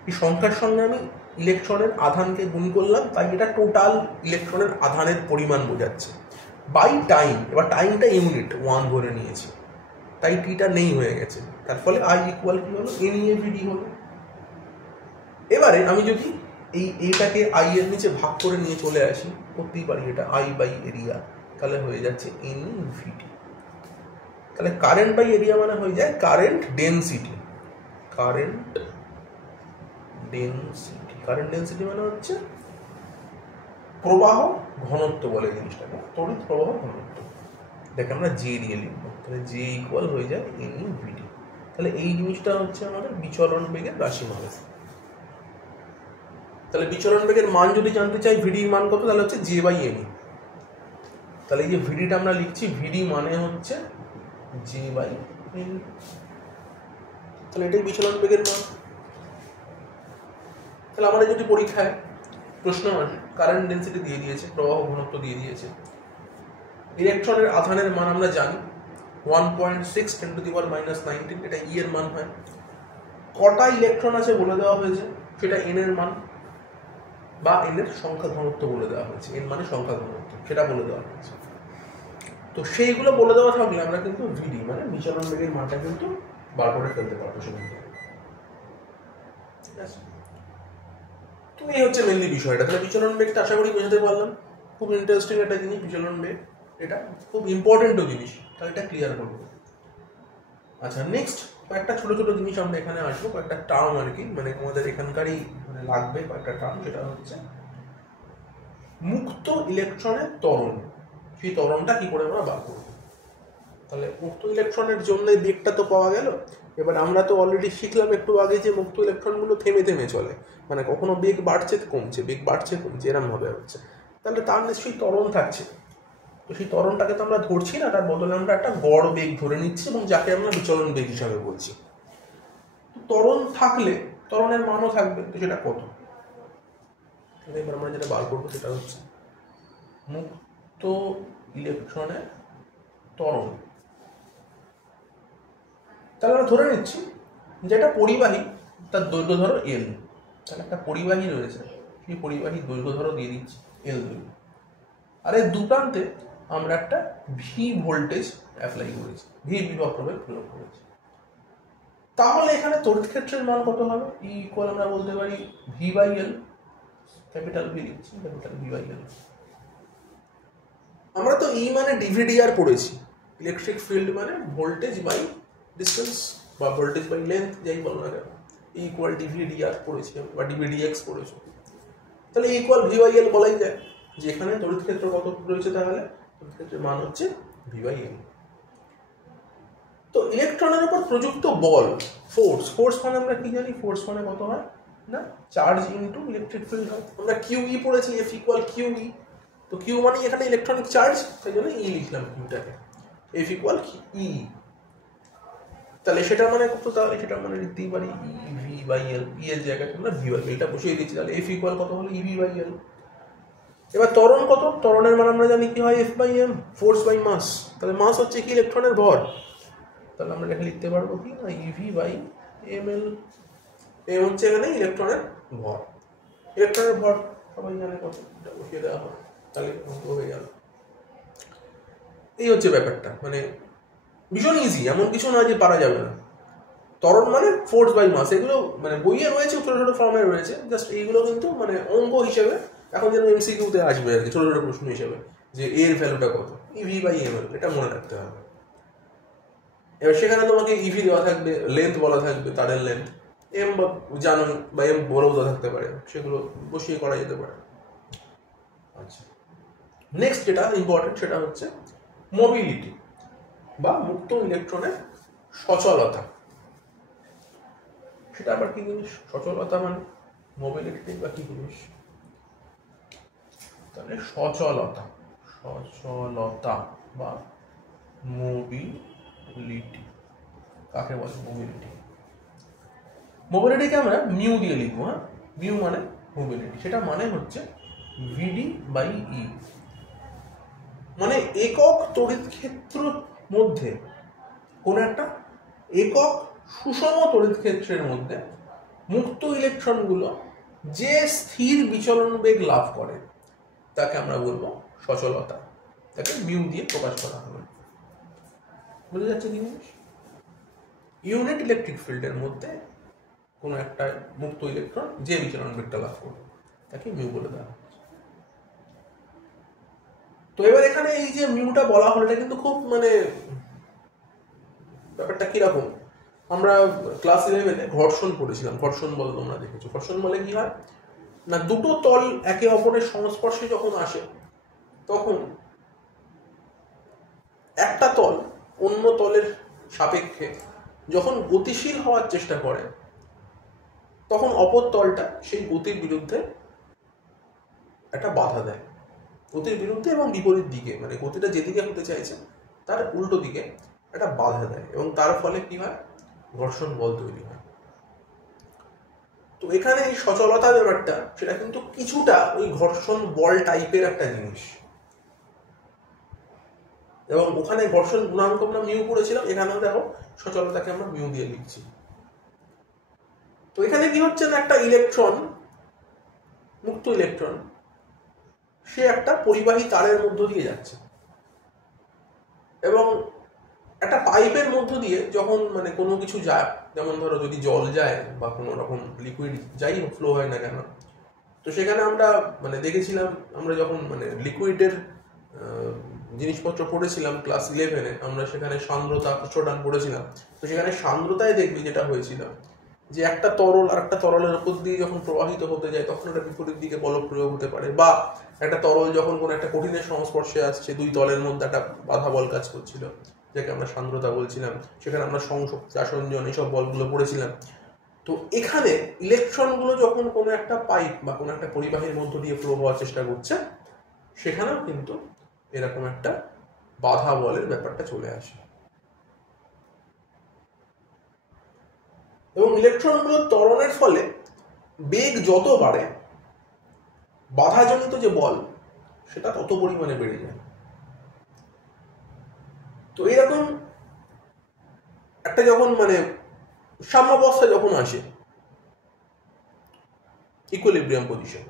এই সংখ্যার সঙ্গে আমি ইলেকট্রনের আধানকে গুণ করলাম, তাই এটা টোটাল ইলেকট্রনের আধানের পরিমাণ বোঝাচ্ছে। বাই টাইম, এবার টাইমটা ইউনিট 1 ধরে নিয়েছি, তাই টিটা নেই হয়ে গেছে, তার ফলে আই ইকুয়াল কি হলো এন ই ভিডি হলো। এবারে আমি যদি এইটাকে আই এর নিচে ভাগ করে নিয়ে চলে আসি, করতেই পারি এটা আই বাই এরিয়া, তাহলে হয়ে যাচ্ছে এন ই ভিডি। তাহলে কারেন্ট বাই এরিয়া মানে হয়ে যায় current density. Current density, current density মানে হচ্ছে প্রবাহ ঘনত্ব বলে জিনিসটাকে, তড়িৎ প্রবাহ ঘনত্ব। দেখে আমরা জে দিয়ে লিখবো, তাহলে জে ইকুয়াল হয়ে যায় এন ই ভিডি। তাহলে এই জিনিসটা হচ্ছে আমাদের বিচলন বেগের রাশিমাল। তাহলে বিচলন বেগের মান যদি জানতে চাই ভিডির মান কত, তাহলে হচ্ছে জে বাই এন। তাহলে এই যে ভিডিটা আমরা লিখছি, ভিডি মানে হচ্ছে জে বাই এন, তাহলে এটাই বিচলন বেগের মান। তাহলে আমাদের যদি পরীক্ষায় প্রশ্ন আসে, কারেন্ট ডেনসিটি দিয়ে দিয়েছে, প্রবাহ ঘনত্ব দিয়ে দিয়েছে, ইলেকট্রনের আধানের মান আমরা জানি 1.6 × 10⁻⁹, এটা ই এর মান হয়। কটা ইলেকট্রন আছে বলে দেওয়া হয়েছে, সেটা এন এর মান বা এন এর সংখ্যা ঘনত্ব বলে দেওয়া হয়েছে, এন মানে সংখ্যা ঘনত্ব, সেটা বলে দেওয়া হয়েছে। তো সেইগুলো বলে দেওয়া থাকলে আমরা কিন্তু ভিডি মানে বিচলন বেগের মানটা কিন্তু বার করে ফেলতে পারবো সেখান থেকে। ঠিক আছে, তো এই হচ্ছে মেনলি বিষয়টা। তাহলে বিচলন বেগটা আশা করি বোঝাতে পারলাম। খুব ইন্টারেস্টিং একটা জিনিস বিচলন বেগ, এটা খুব ইম্পর্টেন্টও জিনিস, তাহলে এটা ক্লিয়ার করবো। আচ্ছা, নেক্সট কয়েকটা ছোট ছোট জিনিস আমরা এখানে আসবো, কয়েকটা টার্ম আর কি, মানে আমাদের এখানকারই মানে লাগবে কয়েকটা টার্ম। সেটা হচ্ছে মুক্ত ইলেকট্রনের ত্বরণ, সেই ত্বরণটা কি করে আমরা বার করবো। তাহলে মুক্ত ইলেকট্রনের জন্য বেগটা তো পাওয়া গেল, এবার আমরা তো অলরেডি শিখলাম একটু আগে যে মুক্ত ইলেকট্রনগুলো থেমে থেমে চলে, মানে কখনো বেগ বাড়ছে কমছে, বেগ বাড়ছে কমছে, এরমভাবে হচ্ছে। তাহলে তার নিশ্চয়ই ত্বরণ থাকছে। তো সেই ত্বরণটাকে তো আমরা ধরছি না, তার বদলে আমরা একটা গড় বেগ ধরে নিচ্ছি এবং যাকে আমরা বিচলন বেগ হিসাবে বলছি। ত্বরণ থাকলে ত্বরণের মানও থাকবে, তো সেটা কত? এবার আমরা যেটা বার করবো সেটা হচ্ছে মুক্ত ইলেকট্রনের ত্বরণ। তাহলে আমরা ধরে নিচ্ছি যে একটা পরিবাহী, তার দৈর্ঘ্য ধরো এল। তাহলে একটা পরিবাহী রয়েছে, সেই পরিবাহীর দৈর্ঘ্য ধরো দিয়ে দিচ্ছি এল দৈর্ঘ্য। আর এর দু প্রান্তে আমরা একটা ভি ভোল্টেজ অ্যাপ্লাই করেছি, ভি বিভব প্রয়োগ করেছি। তাহলে এখানে তড়িৎ ক্ষেত্রের মান কত হবে? ই ইকুয়াল আমরা বলতে পারি V by L, capital V লিখছি, ক্যাপিটাল ভি বাই এল। আমরা তো ই মানে ডিভিডিআর পড়েছি, ইলেকট্রিক ফিল্ড মানে ভোল্টেজ বাই ডিস্টেন্স বা ভোল্টেজ বাই লেন্থ, যাই বলো না কেন, ই ইকুয়াল ডিভিডিআর পড়েছি বা ডিভিডিএক্স পড়েছি। তাহলে ইকুয়াল ভি বাই এল বলাই যায় যে এখানে তড়িৎ ক্ষেত্র কত রয়েছে, তাহলে তড়িৎ ক্ষেত্রের মান হচ্ছে ভি বাই এল। তো ইলেকট্রনের উপর প্রযুক্ত বল, ফোর্স, ফোর্স মানে আমরা কি জানি? ফোর্স মানে কত হয় না, চার্জ ইনটু ইলেকট্রিক ফিল্ড হয়। আমরা কিউই পড়েছি, এফ ইকুয়াল কিউই। তো কিউ মানে এখানে ইলেকট্রনিক চার্জ, তাই জন্য ই লিখলাম কিউটাকে, এফ ইকুয়াল ই। তাহলে সেটা মানে কত? তাহলে সেটা মানে লিখতেই পারি ই ভি বাই এল, ই এর জায়গায় আমরা ভি বাই এলটা বসিয়ে দিচ্ছি। তাহলে এফ ইকুয়াল কত হলো? E V by L. এবার ত্বরণ কত? ত্বরণের মান আমরা জানি কি হয়, F by M, force by mass. তাহলে মাস হচ্ছে কি? ইলেকট্রনের ভর। তাহলে আমরা এখানে লিখতে পারবো কি না, EV by M L. M হচ্ছে এখানে ইলেকট্রনের ভর। ইলেকট্রনের ভর সবাই জানে কত, এটা বসিয়ে দেওয়া হয়, তাহলে অঙ্ক হয়ে গেল। এই হচ্ছে ব্যাপারটা, মানে ভীষণ ইজি, এমন কিছু না যে পারা যাবে না। ত্বরণ মানে ফোর্স বাই মাস, এগুলো মানে বইয়ে রয়েছে, ছোটো ছোটো ফর্মে রয়েছে, জাস্ট এইগুলো কিন্তু মানে অঙ্ক হিসেবে এখন যেন এমসিকিউতে আসবে আর কি, ছোটো ছোটো প্রশ্ন হিসেবে, যে এর ভ্যালুটা কত, ইভি বাই এম এল, এটা মনে রাখতে হবে। এবার সেখানে তোমাকে ইভি দেওয়া থাকবে, লেন্থ বলা থাকবে, তারের লেন্থ, এম জানো বা এম বলেও দেওয়া থাকতে পারে, সেগুলো বসিয়ে করা যেতে পারে। আচ্ছা, নেক্সট যেটা ইম্পর্টেন্ট সেটা হচ্ছে মোবিলিটি বা মুক্ত ইলেকট্রনের সচলতা। সেটা আবার কি জিনিস? সচলতা মানে মোবিলিটি বা কি জিনিস? তাহলে সচলতা, সচলতা বা মোবিলিটি কাকে বলে? মোবিলিটি, মোবিলিটিকে আমরা মিউ দিয়ে লিখবো। হ্যাঁ, মিউ মানে মোবিলিটি, সেটা মানে হচ্ছে ভিডি বাই ই। মানে একক তড়িৎ ক্ষেত্র মধ্যে কোন একটা একক সুষম তড়িৎ ক্ষেত্রের মধ্যে মুক্ত ইলেকট্রনগুলো যে স্থির বিচলন বেগ লাভ করে তাকে আমরা বলবো সচলতা, তাকে মিউ দিয়ে প্রকাশ করা হবে। বুঝে যাচ্ছে কি জিনিস? ইউনিট ইলেকট্রিক ফিল্ডের মধ্যে কোনো একটা মুক্ত ইলেকট্রন যে বিচলন বেগটা লাভ করবে তাকে মিউ বলে দেওয়া হচ্ছে। তো এবার এখানে এই যে মিউটা বলা হলো, এটা কিন্তু খুব মানে ব্যাপারটা কিরকম, আমরা ক্লাস 11-এ ঘর্ষণ পড়েছিলাম। ঘর্ষণ বল তোমরা দেখেছো। ঘর্ষণ বলে কি হয় না, দুটো তল একে অপরের সংস্পর্শে যখন আসে তখন একটা তল অন্য তলের সাপেক্ষে যখন গতিশীল হওয়ার চেষ্টা করে তখন অপর তলটা সেই গতির বিরুদ্ধে একটা বাধা দেয়, গতির বিরুদ্ধে এবং বিপরীত দিকে, মানে গতিটা যেদিকে হতে চাইছে তার উল্টো দিকে একটা বাধা দেয়, এবং তার ফলে কি হয়, ঘর্ষণ বল তৈরি হয়। তো এখানে এই সচলতা ব্যাপারটা সেটা কিন্তু কিছুটা ওই ঘর্ষণ বল টাইপের একটা জিনিস, এবং ওখানে ঘর্ষণ গুণাঙ্ক আমরা মিউ করেছিলাম, এখানেও দেখো সচলতাকে আমরা মিউ দিয়ে লিখছি। তো এখানে কি হচ্ছে না, একটা ইলেকট্রন, মুক্ত ইলেকট্রন, সে একটা পরিবাহী তারের মধ্য দিয়ে যাচ্ছে, এবং একটা পাইপের মধ্য দিয়ে যখন মানে কোনো কিছু যায়, যেমন ধরো যদি জল যায় বা কোনো রকম লিকুইড যাই ফ্লো হয় না কেন, তো সেখানে আমরা মানে দেখেছিলাম, আমরা যখন মানে লিকুইডের জিনিসপত্র পড়েছিলাম ক্লাস 11-এ, আমরা সেখানে সান্দ্রতা প্রচুরটান পড়েছিলাম। তো সেখানে সান্দ্রতায় দেখবি যেটা হয়েছিল, যে একটা তরল আর একটা তরলের উপর দিয়ে যখন প্রবাহিত হতে যায় তখন এটা বিপরীত দিকে বল প্রয়োগ হতে পারে, বা একটা তরল যখন কোনো একটা কঠিনের সংস্পর্শে আসছে, দুই তলের মধ্যে একটা বাধা বল কাজ করছিল, যাকে আমরা সান্দ্রতা বলছিলাম, সেখানে আমরা সংযোগ চাষঞ্জন এইসব বলগুলো পড়েছিলাম। তো এখানে ইলেকট্রনগুলো যখন কোনো একটা পাইপ বা কোনো একটা পরিবাহীর মধ্য দিয়ে ফ্লো হওয়ার চেষ্টা করছে, সেখানেও কিন্তু এরকম একটা বাধা বলের ব্যাপারটা চলে আসে। এবং ইলেকট্রনগুলোর ত্বরণের ফলে বেগ যত বাড়ে, বাধাজনিত যে বল সেটা তত পরিমাণে বেড়ে যায়। তো এরকম একটা যখন সাম্যাবস্থা যখন আসে, ইকুইলিব্রিয়াম পজিশন,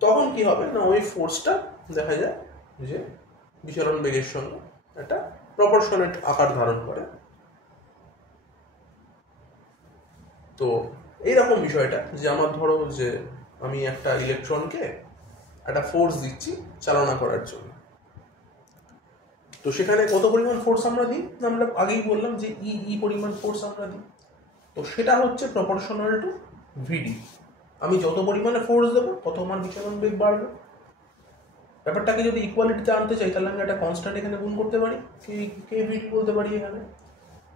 তখন কি হবে না, ওই ফোর্সটা দেখা যায় যে বিচরণ বেগের সঙ্গে একটা প্রপোর্শনেট আকার ধারণ করে। তো এইরকম বিষয়টা যে আমার ধরো যে আমি একটা ইলেকট্রনকে একটা ফোর্স দিচ্ছি চালনা করার জন্য, তো সেখানে কত পরিমাণ ফোর্স আমরা দিই, আমরা আগেই বললাম যে ই পরিমাণ ফোর্স আমরা দিই। তো সেটা হচ্ছে প্রপোর্শনাল টু ভিডি। আমি যত পরিমাণে ফোর্স দেবো তত আমার বিচরণ বেগ বাড়বে। ব্যাপারটাকে যদি ইকুয়ালিটিতে আনতে চাই, তাহলে আমি একটা কনস্ট্যান্ট এখানে গুণ করতে পারি, কে ভিডি বলতে পারি এখানে।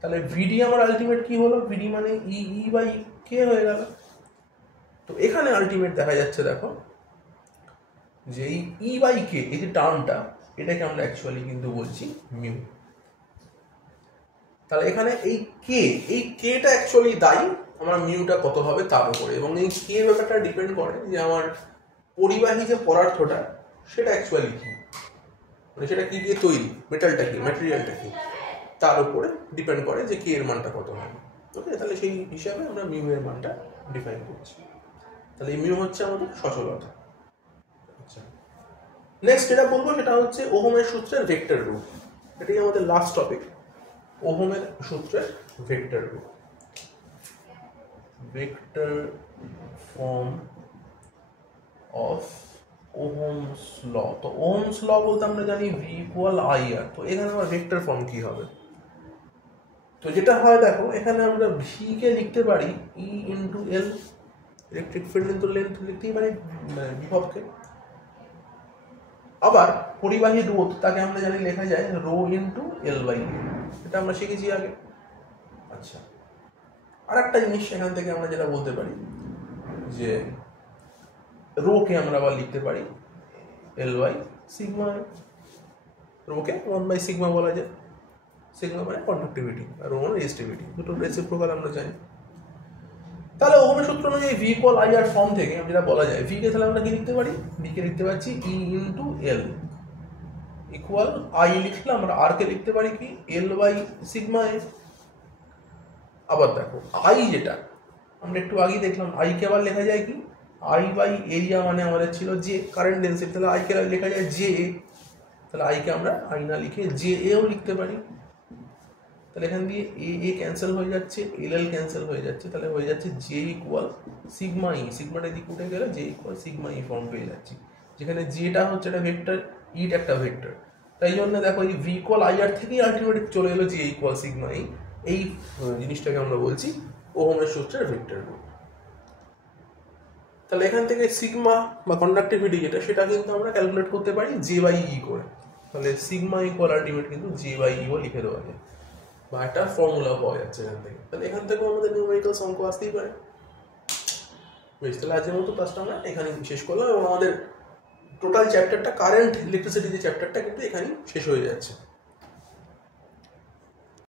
তাহলে ভিডি আমার আলটিমেট কি হলো, ভিডি মানে ই বাই কে হয়ে গেল। তো এখানে আলটিমেট দেখা যাচ্ছে, দেখো যে এই ই বাই কে, এই যে টার্মটা, এটাকে আমরা অ্যাকচুয়ালি কিন্তু বলছি মিউ। তাহলে এখানে এই কেটা অ্যাকচুয়ালি দায়ী আমার মিউটা কত হবে তার উপরে। এবং এই কে ব্যাপারটা ডিপেন্ড করে যে আমার পরিবাহী যে পদার্থটা সেটা অ্যাকচুয়ালি কি, সেটা কি দিয়ে তৈরি, মেটালটা কি, ম্যাটেরিয়ালটা কি, তার উপরে ডিপেন্ড করে যে কে এর মানটা কত হবে। ওকে, তাহলে সেই হিসাবে আমরা মিউ এর মানটা ডিফাইন করছি। তাহলে এই মিউ হচ্ছে আমাদের সচলতা। আচ্ছা, নেক্সট যেটা বলবো সেটা হচ্ছে ওহমের সূত্রের ভেক্টর রূপ। এটাই আমাদের লাস্ট টপিক, ওহমের সূত্রের ভেক্টর রূপ, vector form of Ohm's law. তো ওহমস ল বলতে আমরা জানি ভি ইকুয়াল আই আর। তো এখানে আমার ভেক্টর ফর্ম কি হবে, তো যেটা হয় দেখো, এখানে আমরা ভি কে লিখতে পারি ই into L, electric field into length লিখতেই পারি বিভবকে। আবার পরিবাহী রোধ, তাকে আমরা জানি লেখা যায় রো ইন্টু এল বাই, এটা আমরা শিখেছি আগে। আচ্ছা, আর একটা জিনিস এখান থেকে আমরা যেটা বলতে পারি যে রোকে আমরা আবার লিখতে পারি এল বাই সিগমা। রোকে 1 সিগমা বলা যায়। সিগমা মানে কন্ডাক্টিভিটি আর রো মানে রেজিস্টিভিটি, দুটো রেসিপ্রোকাল আমরা জানি। তাহলে ওহমের সূত্র অনুযায়ী V equal I R form থেকে যেটা বলা যায়, ভি কে তাহলে আমরা কি লিখতে পারি, ভি কে লিখতে পারছি ই ইন্টু এল ইকুয়াল আই লিখলে আমরা আর কে লিখতে পারি কি এল বাই সিগমা এ। আবার দেখো আই যেটা আমরা একটু আগেই দেখলাম, আই কে আবার লেখা যায় কি আই বাই এরিয়া, মানে আমাদের ছিল যে কারেন্ট ডেন্সিটি, তাহলে আই কে লেখা যায় জে এ। তাহলে আই কে আমরা আই না লিখে জে এও লিখতে পারি। তাহলে এখান দিয়ে এ ক্যান্সেল হয়ে যাচ্ছে, এল ক্যান্সেল হয়ে যাচ্ছে, তাহলে হয়ে যাচ্ছে জে ইকুয়াল সিগমা ই। সিগমাটা দিক উঠে গেলে জে ইকুয়াল সিগমা ই ফর্ম পেয়ে যাচ্ছি, যেখানে যেটা হচ্ছে একটা ভেক্টর, ইট একটা ভেক্টর। তাই জন্য দেখো এই ভি ইকুয়াল আই আর থেকেই আলটিমেটলি চলে এলো জে ইকুয়াল সিগমা ই। এই জিনিসটাকে আমরা বলছি ওহমের সূত্রের ভেক্টর রূপ। তাহলে এখান থেকে সিগমা বা কন্ডাক্টিভিটি যেটা, সেটা কিন্তু আমরা ক্যালকুলেট করতে পারি জে বাই ই করে। তাহলে সিগমা ইকুয়াল আলটিমেট কিন্তু জে বাই ইও লিখে দেওয়া যায়, বা একটা ফর্মুলা পাওয়া যাচ্ছে এখান থেকে। তাহলে এখান থেকেও আমাদের নিউমেরিক্যাল অঙ্ক আসতেই পারে। বেশ, তাহলে আজকের মতো ক্লাসটা আমরা এখানেই শেষ করলাম, এবং আমাদের টোটাল চ্যাপ্টারটা, কারেন্ট ইলেকট্রিসিটি যে চ্যাপ্টারটা, কিন্তু এখানেই শেষ হয়ে যাচ্ছে।